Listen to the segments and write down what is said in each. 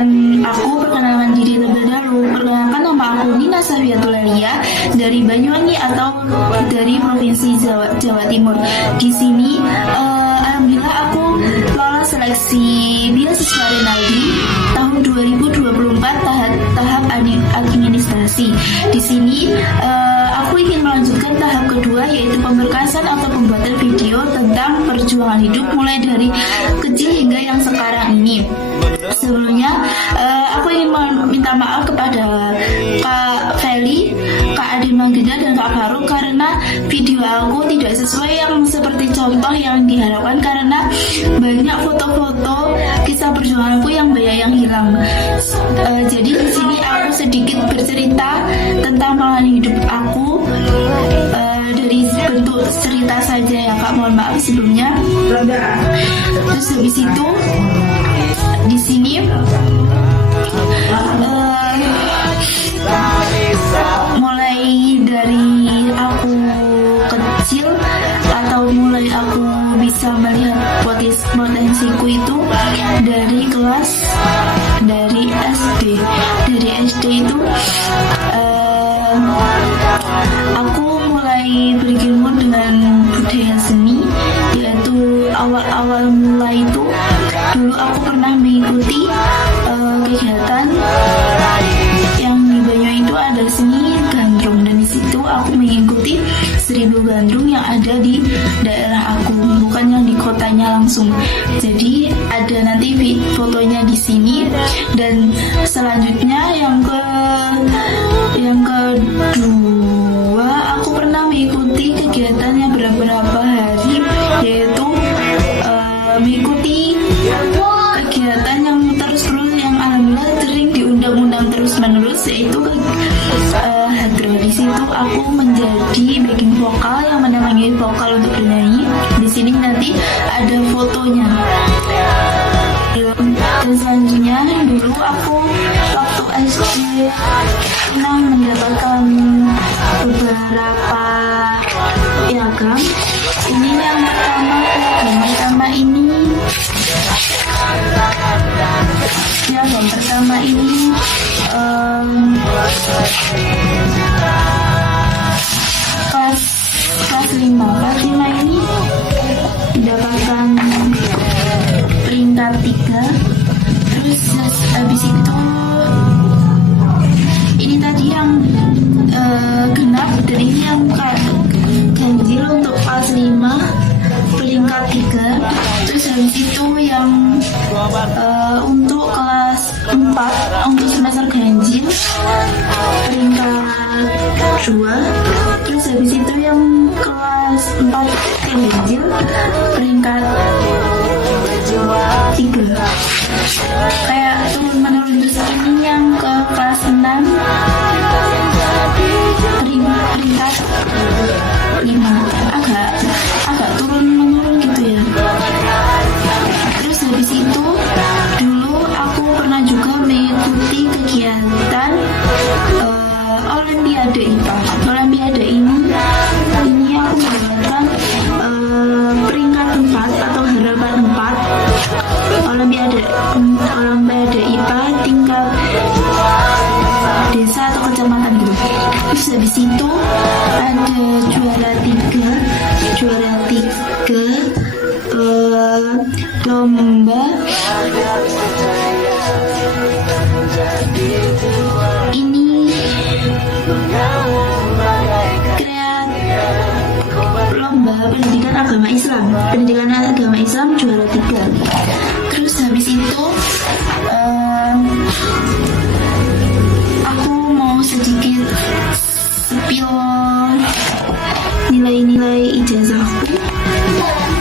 perkenalkan diri terlebih dahulu. Perkenalkan, nama aku Nina Safiatul Alia dari Banyuwangi atau dari Provinsi Jawa Timur. Di sini alhamdulillah aku lolos seleksi beasiswa Rinaldi tahun 2024 tahap administrasi. Di sini aku ingin melanjutkan tahap kedua, yaitu pemberkasan atau pembuatan video tentang perjuangan hidup mulai dari kecil hingga yang sekarang ini. Sebelumnya aku ingin meminta maaf kepada Kak Feli, Kak Ade Manggida, dan Kak Faruk karena video aku tidak sesuai yang seperti contoh yang diharapkan, karena banyak foto-foto kisah perjuanganku yang banyak yang hilang. Jadi di sini aku sedikit bercerita tentang pengalaman hidup aku dari bentuk cerita saja ya Kak, mohon maaf sebelumnya. Terus habis itu di sini mulai dari aku kecil atau mulai aku bisa melihat potensiku itu dari SD itu aku mulai bergilmu dengan budaya seni, yaitu awal mulai itu dulu aku pernah mengikuti kegiatan yang di Banyuwangi itu ada seni gandrung, dan di situ aku mengikuti 1000 gandrung yang ada di daerah aku, bukan yang di kotanya langsung. Jadi ada nanti fotonya di sini. Dan selanjutnya yang kedua aku pernah mengikuti kegiatannya beberapa hari, yaitu mengikuti kegiatan yang terus-terus yang alhamdulillah sering diundang-undang terus-menerus, yaitu Hadro. Di situ aku menjadi backing vokal yang menemani vokal untuk bernyanyi. Di sini nanti ada fotonya. Dan selanjutnya dulu aku waktu SD pernah mendapatkan beberapa piagam. Ini yang pertama ini piagam pertama ini kelas 5 ini mendapatkan peringkat 3. Terus habis itu ini tadi yang genap, dan ini yang ganjil untuk kelas 5 peringkat 3. Terus habis itu yang untuk kelas 4 untuk semester ganjil peringkat 2. Terus habis itu yang kelas 4 ganjil peringkat 3. Kayak turun menurun. Terus ini yang ke kelas 6 peringkat 5, agak turun menurun gitu ya. Terus habis itu dulu aku pernah juga mengikuti kegiatan Olimpiade IPA. Olimpiade ini aku mendapatkan peringkat 4 atau harapan 4 Olimpiade IPA tingkat desa atau kecamatan gitu. Terus habis itu ada juara 3 lomba ini lomba pendidikan agama Islam juara 3. Terus habis itu aku mau sedikit spill nilai-nilai ijazahku.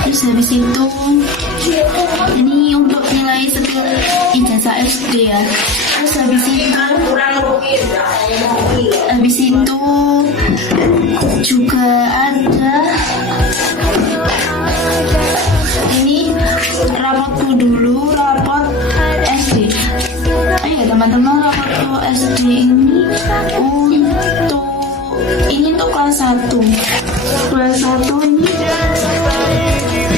Terus habis itu ini untuk nilai spill ijazah SD ya. Terus habis itu juga ada ini rapotku dulu, rapot SD. Ya teman-teman, rapotku SD ini untuk kelas 1 ini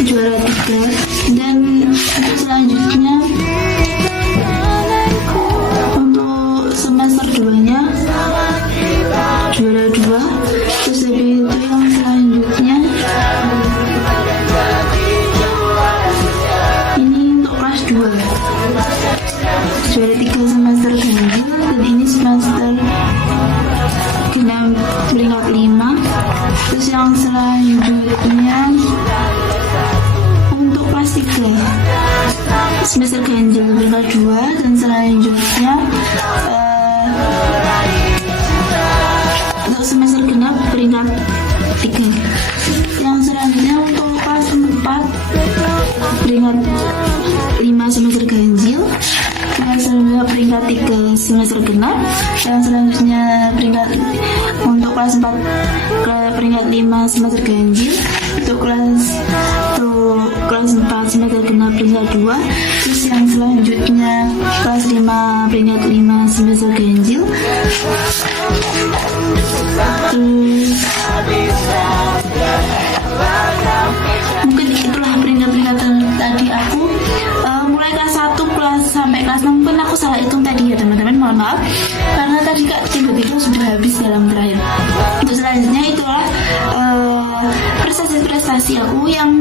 juara 3. Dan selanjutnya 3 semester ganjil, dan ini semester genap peringkat 5. Terus yang selanjutnya untuk kelas 3 semester ganjil peringkat 2, dan selanjutnya untuk semester genap peringkat 3. Yang selanjutnya untuk kelas 4 peringkat 5 semester ganjil, yang selanjutnya peringkat 3 semester genap, yang selanjutnya peringkat untuk kelas 4 peringkat 5 semester ganjil, untuk kelas 4 semester genap peringkat 2. Terus yang selanjutnya kelas 5 peringkat 5 semester ganjil. Mungkin itulah peringkat-peringkat tadi aku mulai kelas 1 kelas sampai kelas 6. Mungkin aku salah hitung tadi ya teman-teman, mohon maaf karena tadi kak tiba-tiba sudah habis dalam terakhir. Untuk selanjutnya itulah prestasi-prestasi aku yang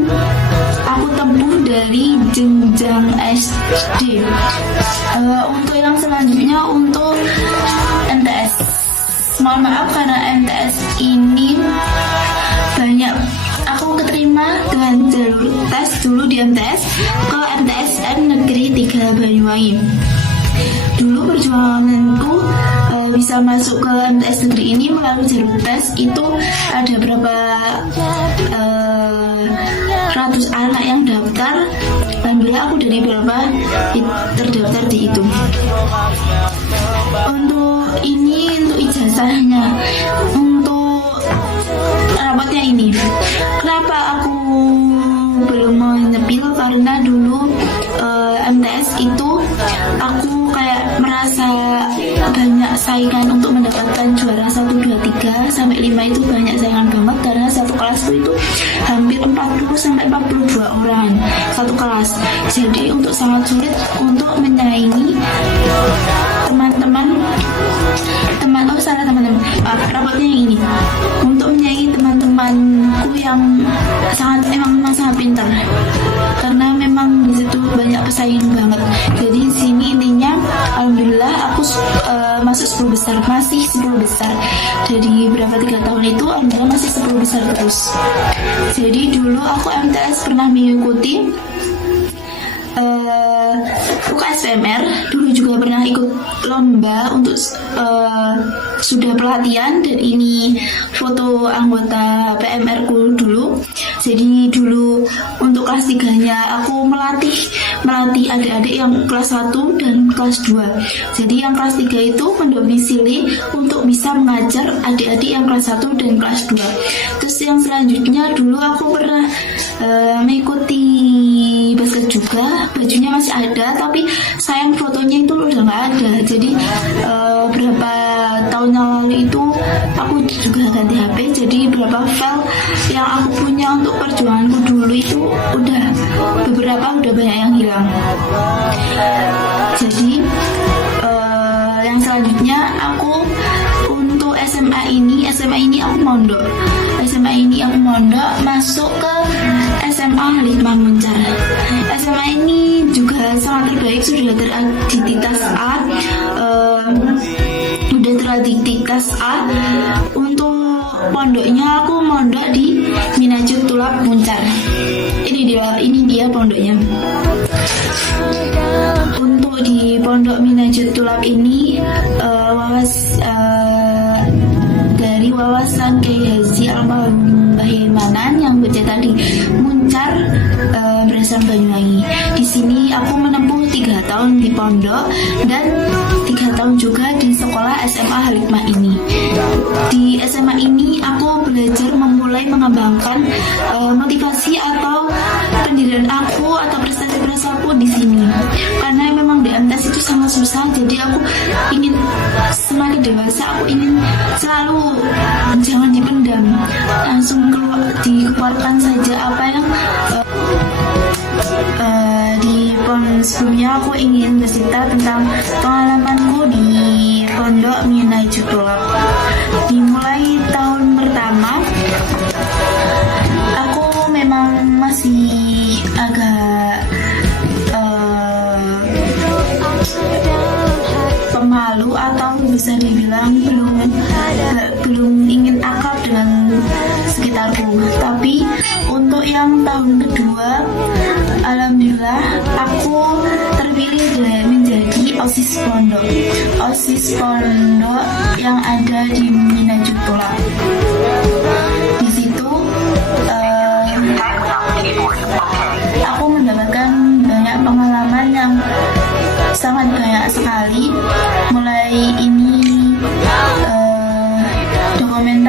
aku tempuh dari jenjang SD. Untuk yang selanjutnya untuk MTS, mohon maaf karena MTS ini banyak aku keterima dengan jalur tes dulu di MTS ke MTSN Negeri 3 Banyuwangi. Dulu perjuanganku bisa masuk ke MTS Negeri ini melalui jalur tes itu ada berapa ratus anak yang daftar. Alhamdulillah aku dari berapa terdaftar di itu. Untuk ini untuk ijazahnya, untuk rapotnya ini. Kenapa aku belum mau nyepil? Karena dulu MTS itu aku kayak merasa banyak saingan untuk mendapatkan juara 1, 2, 3 sampai 5 itu banyak saingan banget, karena satu kelas itu hampir 40 sampai 42 orang satu kelas. Jadi untuk sangat sulit untuk menyaingi teman-teman rapotnya yang ini, untuk menyaingi teman-temanku yang memang sangat pintar, karena memang di situ banyak pesaing banget. Jadi di sini intinya alhamdulillah aku masuk 10 besar, masih 10 besar. Jadi berapa 3 tahun itu alhamdulillah masih 10 besar terus. Jadi dulu aku MTS pernah mengikuti UKS PMR, dulu juga pernah ikut lomba untuk sudah pelatihan, dan ini foto anggota PMR ku dulu. Jadi dulu untuk kelas 3-nya aku melatih adik-adik yang kelas 1 dan kelas 2. Jadi yang kelas 3 itu mendomisili untuk bisa mengajar adik-adik yang kelas 1 dan kelas 2. Terus yang selanjutnya dulu aku pernah mengikuti basket juga, bajunya masih ada tapi sayang fotonya itu udah nggak ada. Jadi berapa tahun yang lalu itu aku juga ganti HP, jadi berapa file yang aku punya untuk perjuanganku dulu itu beberapa udah banyak yang hilang. Jadi yang selanjutnya aku untuk SMA ini aku mondok masuk ke SMA Hikmah Muncar. SMA ini juga sangat terbaik, sudah terakreditasi A, Untuk pondoknya aku mondok di Minajut Tulab Muncar. Ini dia pondoknya. Untuk di pondok Minajut Tulab ini dari wawasan Kiai Haji Almarhum Mbah Manan yang bercerita di Muncar berasal Banyuwangi. Di sini aku menempuh 3 tahun di pondok dan 3 tahun juga di sekolah SMA Hikmah ini. Di SMA ini aku belajar memulai mengembangkan motivasi atau pendirian aku atau prestasi-prestasi aku di sini. Karena memang di MTS itu sangat susah, jadi aku ingin semakin dewasa, aku ingin selalu jangan dipendam, langsung dikeluarkan saja apa yang di pondok sebelumnya. Aku ingin bercerita tentang pengalamanku di pondok Minajut Tulab. Dimulai tahun pertama aku memang masih agak malu atau bisa dibilang belum ingin akrab dengan sekitarku. Tapi untuk yang tahun kedua, alhamdulillah aku terpilih menjadi OSIS pondok yang ada di Minajutula. Di situ aku mendapatkan banyak pengalaman yang sangat banyak sekali, mulai ini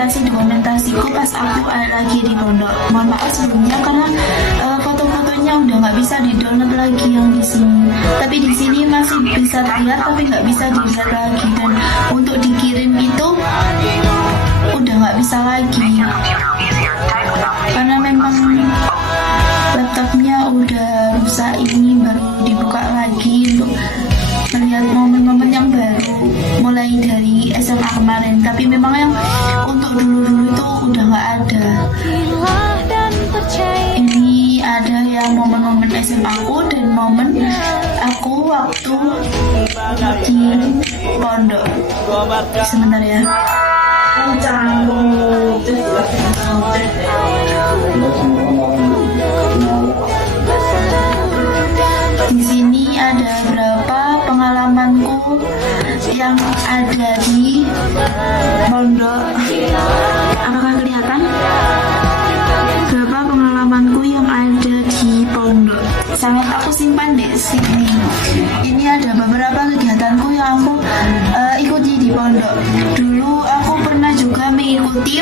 dokumentasiku pas aku lagi di pondok. Mohon maaf sebelumnya karena foto-fotonya udah nggak bisa di-download lagi yang di sini. Tapi di sini masih bisa terlihat tapi nggak bisa dilihat lagi, dan untuk dikirim itu udah nggak bisa lagi karena memang laptopnya udah rusak. Ini baru dibuka lagi untuk melihat momen-momen yang baru mulai dari SMA kemarin, tapi memang yang untuk dulu-dulu itu udah nggak ada. Ini ada yang momen-momen SMA aku dan momen aku waktu di pondok. Sebentar ya. Di sini ada berapa pengalamanku yang ada di pondok. Apakah kelihatan? Berapa pengalamanku yang ada di pondok. Sangat aku simpan di sini. Ini ada beberapa kegiatanku yang aku ikuti di pondok. Dulu aku pernah juga mengikuti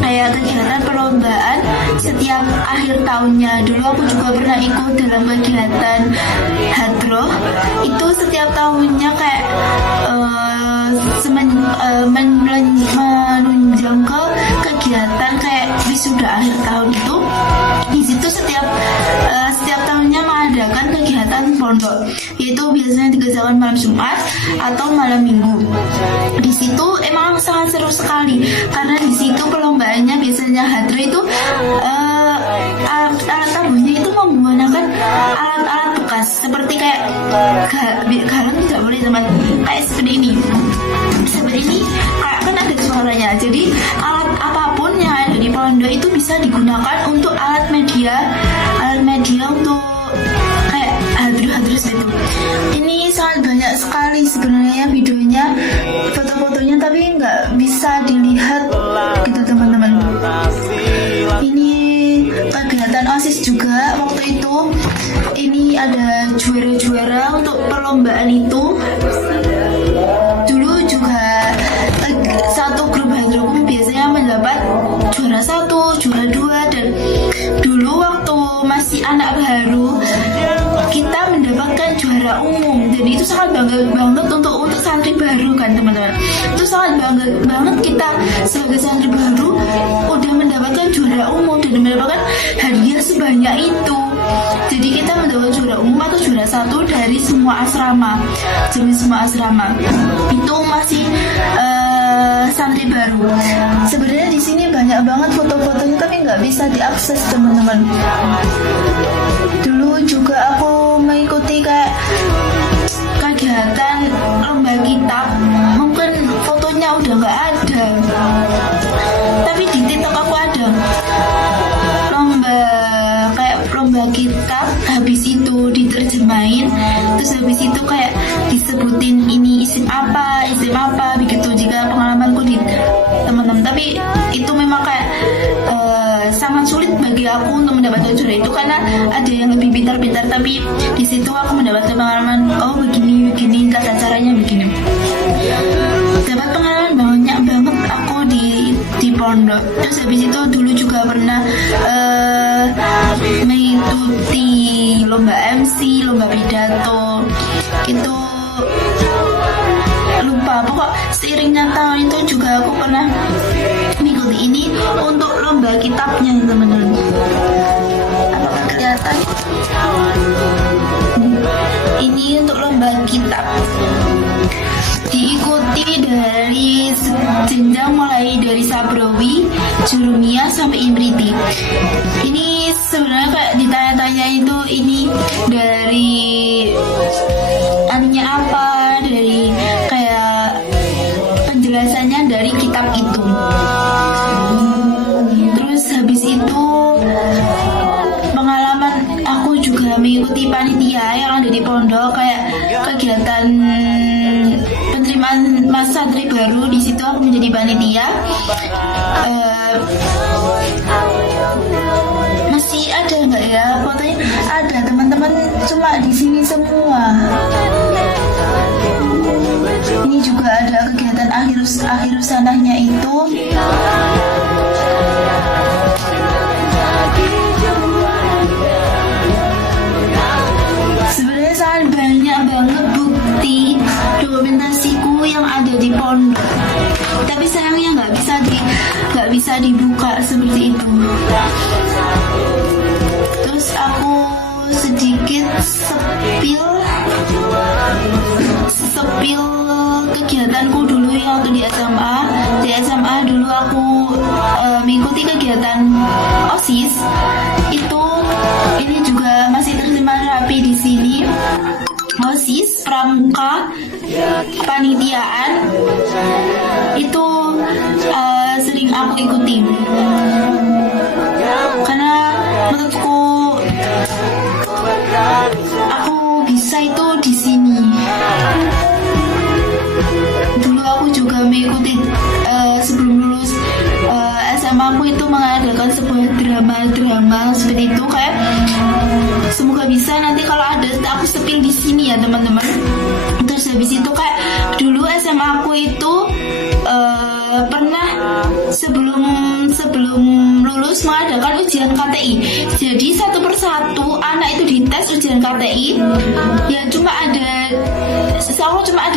kayak kegiatan perlombaan setiap akhir tahunnya. Dulu aku juga pernah ikut dalam kegiatan hadroh. Itu setiap tahunnya kayak menunjang ke kegiatan kayak wisuda akhir tahun itu. Di situ setiap tahunnya mengadakan kegiatan pondok, yaitu biasanya dikerjakan malam Jumat atau malam Minggu. Di situ emang sangat seru sekali karena di situ perlombaannya biasanya hadroh itu alat tabuhnya itu menggunakan alat-alat bekas seperti kayak galon tidak boleh teman, kayak seperti ini kayak kan ada suaranya. Jadi alat apapun yang ada di pondok itu bisa digunakan untuk alat media untuk kayak hadroh gitu. Ini sangat banyak sekali sebenarnya videonya, foto-fotonya, tapi nggak bisa dilihat gitu teman-teman. Ini kegiatan OSIS juga waktu itu. Ini ada juara-juara untuk perlombaan itu. Dulu juga satu grup hadrohku biasanya mendapat juara 1, juara 2, dan dulu waktu masih anak baru kita mendapatkan juara umum. Jadi itu sangat bangga banget untuk santri baru kan teman-teman. Itu sangat bangga banget kita sebagai santri baru udah mendapatkan juara umum dan mendapatkan hadiah sebanyak itu. Jadi kita mendapat juara umum atau juara 1 dari semua asrama. Jadi semua asrama itu masih santri baru. Sebenarnya di sini banyak banget foto-fotonya tapi nggak bisa diakses teman-teman. Dulu juga aku mengikuti kayak kegiatan lomba kitab, mungkin fotonya udah nggak ada, tapi di TikTok aku ada lomba kitab. Habis itu diterjemahin, terus habis itu kayak disebutin ini isim apa begitu. Jika pengalamanku di teman-teman, tapi itu memang kayak sangat sulit bagi aku untuk mendapatkan juara itu karena ada yang lebih pintar-pintar. Tapi di situ aku mendapatkan pengalaman, oh begini tata caranya begini. Dapat pengalaman banyak banget aku di pondok. Terus habis itu dulu juga pernah mengikuti lomba MC, lomba pidato. Itu lupa, pokok seiringnya tahun itu juga aku pernah mengikuti ini untuk lomba kitabnya teman-teman. Apakah kelihatan? Ini untuk lomba kitab. Diikuti dari jenjang mulai dari Sabrawi, Jurumiyah sampai Imriti. Ini sebenarnya kayak ditanya-tanya itu ini dari aninya apa, dari kayak Mas santri baru. Di situ aku menjadi panitia. Masih ada nggak ya fotonya? Ada teman-teman, cuma di sini semua. Ini juga ada kegiatan akhir sanahnya itu. Sebenarnya sangat banyak banget bukti dokumentasiku yang ada di pondok, tapi sayangnya nggak bisa dibuka seperti itu. Terus aku sedikit sepil kegiatanku dulu yang waktu di SMA. Di SMA dulu aku mengikuti kegiatan OSIS. Ini juga masih tersimpan rapi di sini. OSIS, pramuka, kepanitiaan itu sering aku ikuti. Karena menurutku aku bisa itu di sini. Dulu aku juga mengikuti sebelum lulus SMA aku itu mengadakan sebuah drama seperti itu, kayak semoga bisa nanti kalau ada aku sepil di sini ya teman-teman. Terus habis itu kayak dulu SMA aku itu pernah sebelum lulus mengadakan ujian KTI. Jadi satu persatu anak itu dites ujian KTI. Ya cuma ada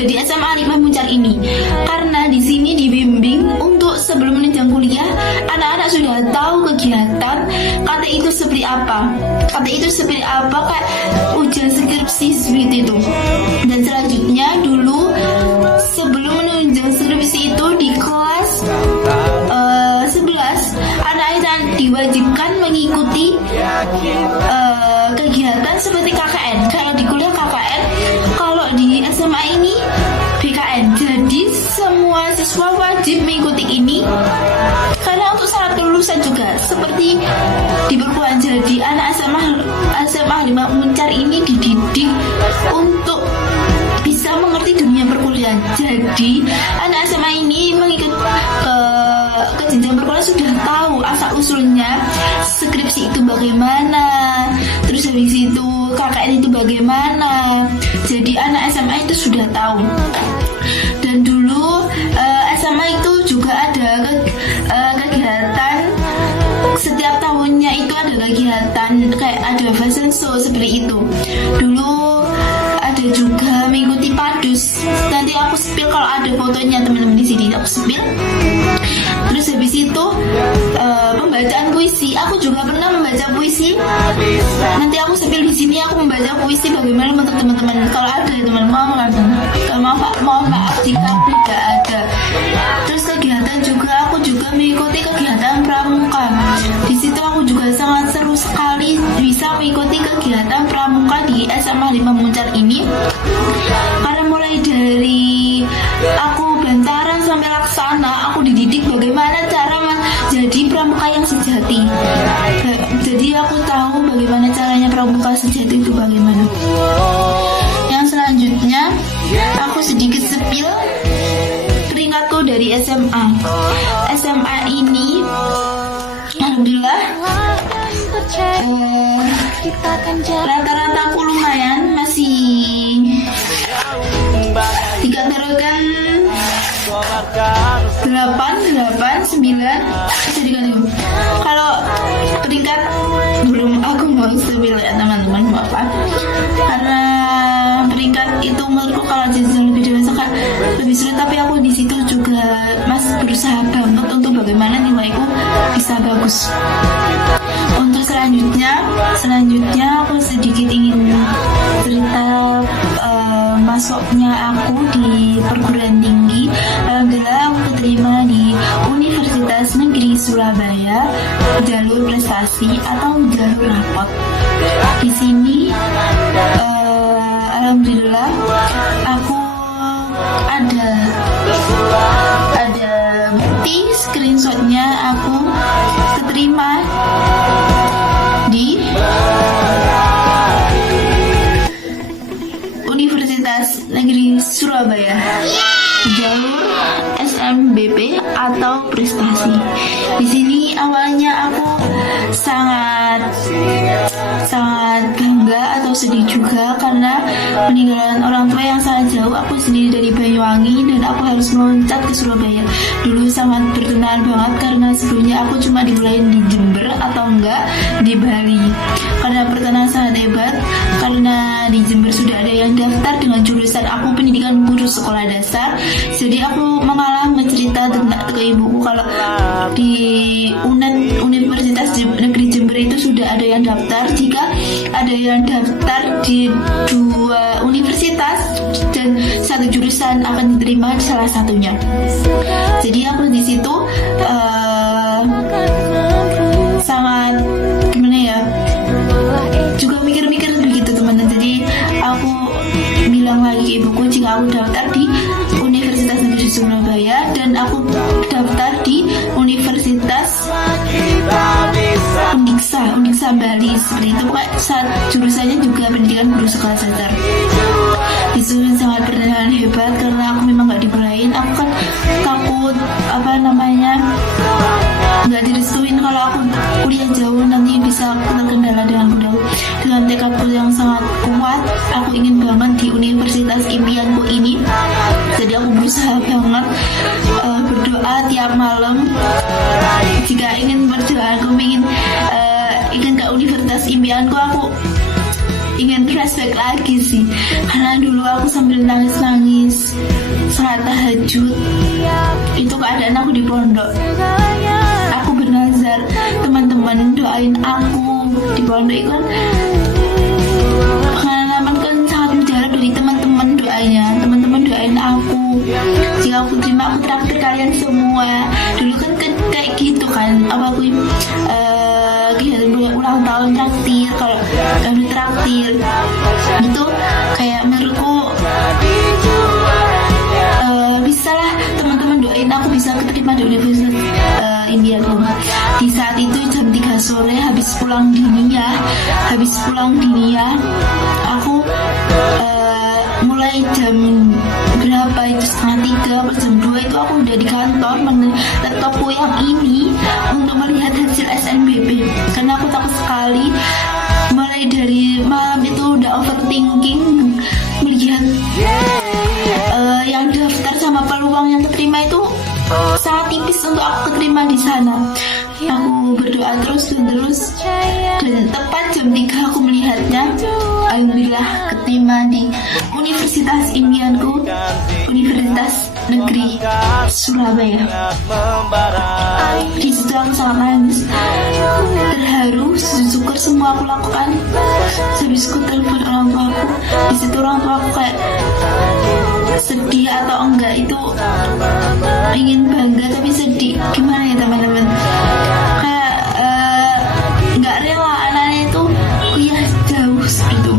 di SMA 5 Muncar ini. Karena di sini dibimbing untuk sebelum menjenjang kuliah, anak-anak sudah tahu kegiatan KTI itu seperti apa. KTI itu seperti apa, kayak ujian skripsi seperti itu. Dan selanjutnya dulu sebelum menunjang skripsi itu di kelas 11 anak itu diwajibkan mengikuti kegiatan seperti KKN. Kayak di kuliah KKN, kalau di SMA ini BKN. Jadi semua siswa wajib mengikuti ini karena untuk syarat kelulusan juga seperti di perguruan. Jadi anak SMA 5 Muncar ini dididik untuk bisa mengerti dunia perkuliahan. Jadi anak SMA ini mengikut ke jenjang perkuliahan sudah tahu asal usulnya skripsi itu bagaimana, terus habis itu KKN itu bagaimana. Jadi anak SMA itu sudah tahu. Dan dulu SMA itu juga ada kegiatan setiap tahunnya, itu ada kegiatan kayak ada fashion show seperti itu. Dulu ada juga mengikuti padus. Nanti aku spill kalau ada fotonya teman-teman di sini, aku spill. Terus habis itu pembacaan puisi. Aku juga pernah membaca puisi. Nanti aku spill di sini, aku membaca puisi bagaimana untuk teman-teman. Kalau ada ya teman-teman, mohon maaf jika tidak ada. Terus kegiatan juga, aku juga mengikuti kegiatan pramuka. Di situ aku juga sangat seru sekali bisa mengikuti kegiatan pramuka di SMA 5 Muncar ini. Karena mulai dari aku bantaran sampai laksana, aku dididik bagaimana cara menjadi pramuka yang sejati. Jadi aku tahu bagaimana caranya pramuka sejati itu bagaimana. Yang selanjutnya aku sedikit sepil peringkatku dari SMA. SMA ini alhamdulillah rata-rata aku lumayan, masih dikategorikan 8, 9 jadikan itu. Kalau peringkat belum aku mau stabil ya teman-teman, apa? Karena peringkat itu menurutku kalau jenjang lebih dewasa kan lebih sulit, tapi aku di situ juga masih berusaha banget untuk bagaimana nilaiku bisa bagus. Untuk selanjutnya aku sedikit ingin cerita masuknya aku di perguruan tinggi. Alhamdulillah aku keterima di Universitas Negeri Surabaya jalur prestasi atau jalur rapot. Di sini alhamdulillah aku ada bukti screenshotnya aku keterima di Universitas Negeri Surabaya jalur atau prestasi. Di sini awalnya aku sangat bangga atau sedih juga karena peninggalan orang tua yang sangat jauh. Aku sendiri dari Banyuwangi dan aku harus meloncat ke Surabaya. Dulu sangat berkenan banget karena sebelumnya aku cuma dibolehin di Jember atau enggak di Bali. Karena pertanyaan sangat hebat, karena di Jember sudah ada yang daftar dengan jurusan aku pendidikan guru sekolah dasar. Jadi aku mengalah mencerita tentang ke ibuku kalau di Universitas Negeri Jember itu sudah ada yang daftar. Jika ada yang daftar di 2 universitas dan 1 jurusan akan diterima di salah satunya. Jadi aku di situ sangat gimana ya, juga mikir-mikir begitu teman-teman. Jadi aku bilang lagi ke ibuku jika aku daftar di Universitas Negeri Surabaya dan aku daftar di Universitas Undiksa Bali, seperti itu. Pokoknya saat jurusannya juga pendidikan guru sekolah dasar. Itu sangat pertanyaan hebat karena aku memang gak dibolehin. Aku kan takut nggak direstuin kalau aku kuliah jauh, nanti bisa terkendala dengan tekadku yang sangat kuat. Aku ingin banget di universitas impianku ini. Jadi aku berusaha banget berdoa tiap malam. Jika ingin berdoa, aku ingin ke universitas impianku. Aku ingin flashback lagi sih, karena dulu aku sambil nangis-nangis saat tahajud. Itu keadaan aku di pondok. Aku bernazar, teman-teman doain aku di pondok itu kan. Pengalaman kan sangat berjarak dari teman-teman doanya. Teman-teman doain aku. Jika aku terima, aku traktir kalian semua. Dulu kan kayak gitu kan. Kegiatan ulang tahun traktir, kalau kami traktir itu kayak menurutku bisa lah teman-teman doain aku bisa keterima di universitas impianku. Di saat itu jam 3 sore habis pulang dinia, aku mulai jam berapa itu, setengah 3 atau jam 2 itu aku udah di kantor laptopku yang ini untuk melihat hasil SNBP karena aku takut sekali. Mulai dari malam itu udah overthinking melihat yang daftar sama peluang yang keterima itu sangat tipis untuk aku keterima di sana. Aku berdoa terus dan tepat jam 3 aku melihatnya. Alhamdulillah keterima di Universitas impianku, Universitas Negeri Surabaya. Di situ aku sangat nangis, terharu, syukur semua aku lakukan. Habisku telepon orang tua aku. Di situ orang tua aku kayak sedih atau enggak itu, ingin bangga tapi sedih. Gimana ya teman-teman? Kayak nggak rela anaknya itu kuliah jauh seperti itu.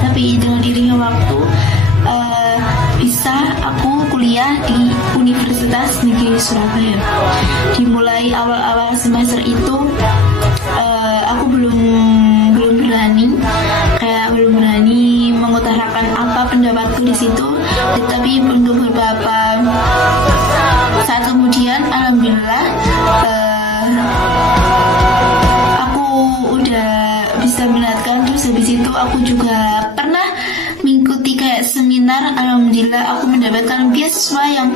Tapi dengan iringnya waktu bisa aku kuliah di Universitas Negeri Surabaya. Dimulai awal-awal semester itu aku belum berani mengutarakan apa pendapatku di situ. Tetapi untuk beberapa saat kemudian, alhamdulillah aku udah bisa melihatkan. Terus habis itu aku juga pernah mengikuti kayak seminar. Alhamdulillah aku mendapatkan beasiswa yang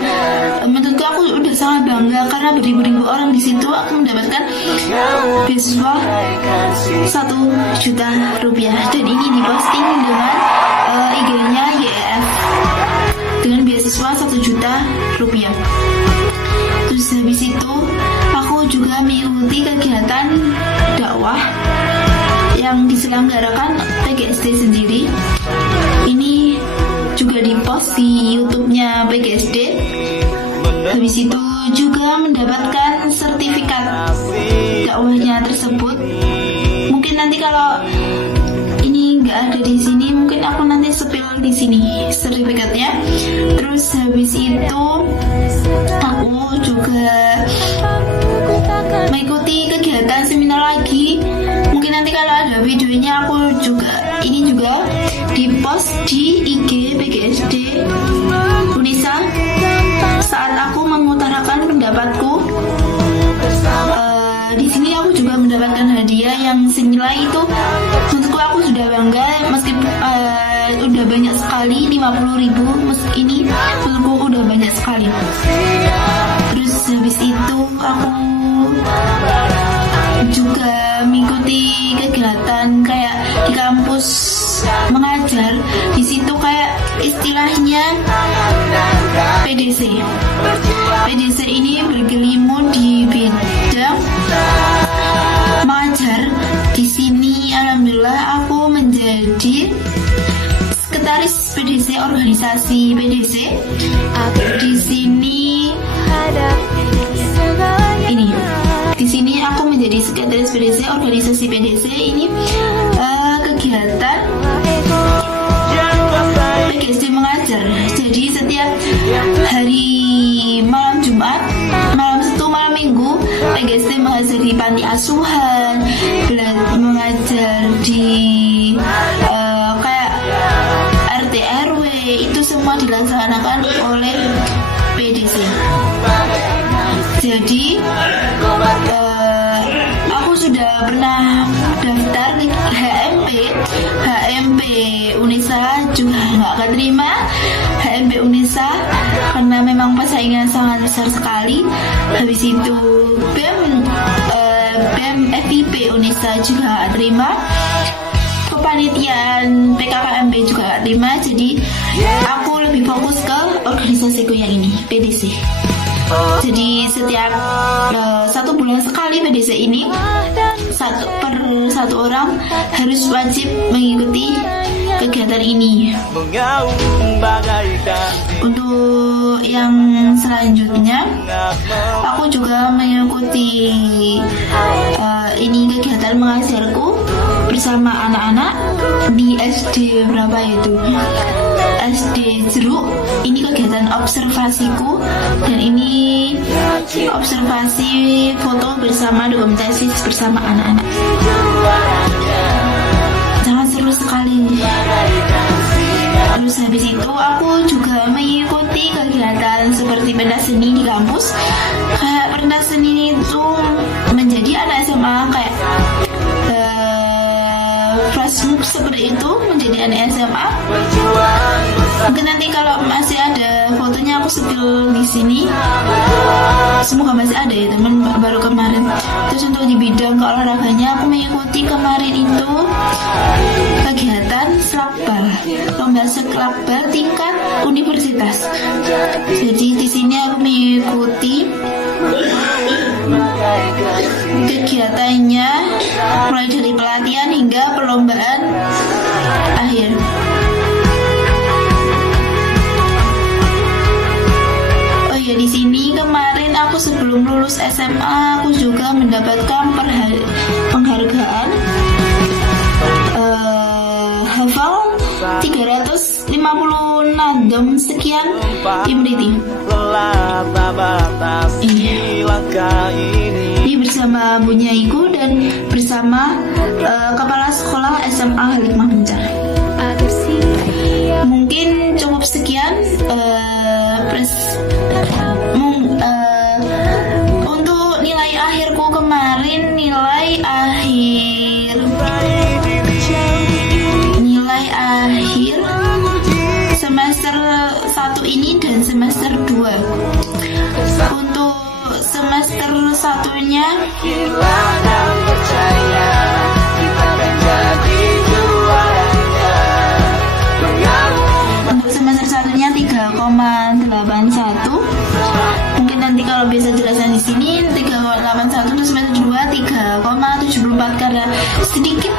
menurutku aku udah sangat bangga karena beribu-ribu orang di situ. Aku mendapatkan beasiswa 1 juta rupiah dan ini diposting dengan IG-nya YEF dengan beasiswa 1 juta rupiah. Terus habis itu aku juga mengikuti kegiatan dakwah yang diselenggarakan PGSD sendiri. Ini juga dipost di YouTube-nya PGSD. Habis itu juga mendapatkan sertifikat dakwahnya tersebut. Mungkin nanti kalau ini nggak ada di sini, mungkin aku nanti spill di sini sertifikatnya. Terus habis itu aku juga mengikuti kegiatan seminar lagi. Mungkin nanti kalau ada videonya aku juga di-post di IG PGSD Unisa saat aku mengutarakan pendapatku 10.000. Ini menurutku udah banyak sekali. Terus habis itu aku juga mengikuti kegiatan kayak di kampus mengajar. Di situ kayak istilahnya PDC. PDC ini bergelimut di bidang mengajar. Di sini alhamdulillah aku menjadi sekretaris PDC, organisasi PDC. Di sini ini. Di sini aku menjadi sekretaris PDC, organisasi PDC ini kegiatan PGSD mengajar. Jadi setiap hari malam Jumat, malam Sabtu, malam Minggu, PGSD mengajar di panti asuhan, mengajar di kayak RT RW, itu semua dilaksanakan oleh PDC. Jadi aku sudah pernah daftar ke HMP Unesa, juga nggak keterima HMP Unesa karena memang persaingan sangat besar sekali. Habis itu BEM FIP Unesa juga nggak terima, kepanitiaan PKKMB juga nggak terima. Jadi aku lebih fokus ke organisasiku yang ini, PDC. Jadi setiap 1 bulan sekali PDC ini satu orang harus wajib mengikuti kegiatan ini. Untuk yang selanjutnya, aku juga mengikuti ini kegiatan mengajarku bersama anak-anak di SD berapa itu? SD Jeruk. Ini kegiatan observasiku, dan ini observasi foto bersama, dokumentasi bersama anak-anak. Sangat seru sekali. Terus habis itu aku juga mengikuti kegiatan seperti pentas seni di kampus. Kayak pentas seni itu menjadi anak SMA, kayak flash mob seperti itu, menjadi anak SMA. Mungkin nanti kalau masih ada fotonya aku spill di sini. Semoga masih ada ya teman, baru kemarin. Terus untuk di bidang keolahraganya aku mengikuti kemarin itu kegiatan slakbal, lomba slakbal tingkat universitas. Jadi di sini aku mengikuti kegiatannya mulai dari pelatihan hingga perlombaan akhir. Oh ya, di sini kemarin aku sebelum lulus SMA aku juga mendapatkan penghargaan hafal 350 nadom sekian imriti. Ini bersama bunyaiku dan bersama kepala sekolah SMA Hikmah Mencar. Mungkin cukup sekian untuk nilai akhirku kemarin. Nilai akhir semester 1 ini dan semester 2. Untuk semester 1-nya untuk semester 1-nya 3,81. Mungkin nanti kalau bisa jelasan di sini 3,81, untuk semester 2 3,74 karena sedikit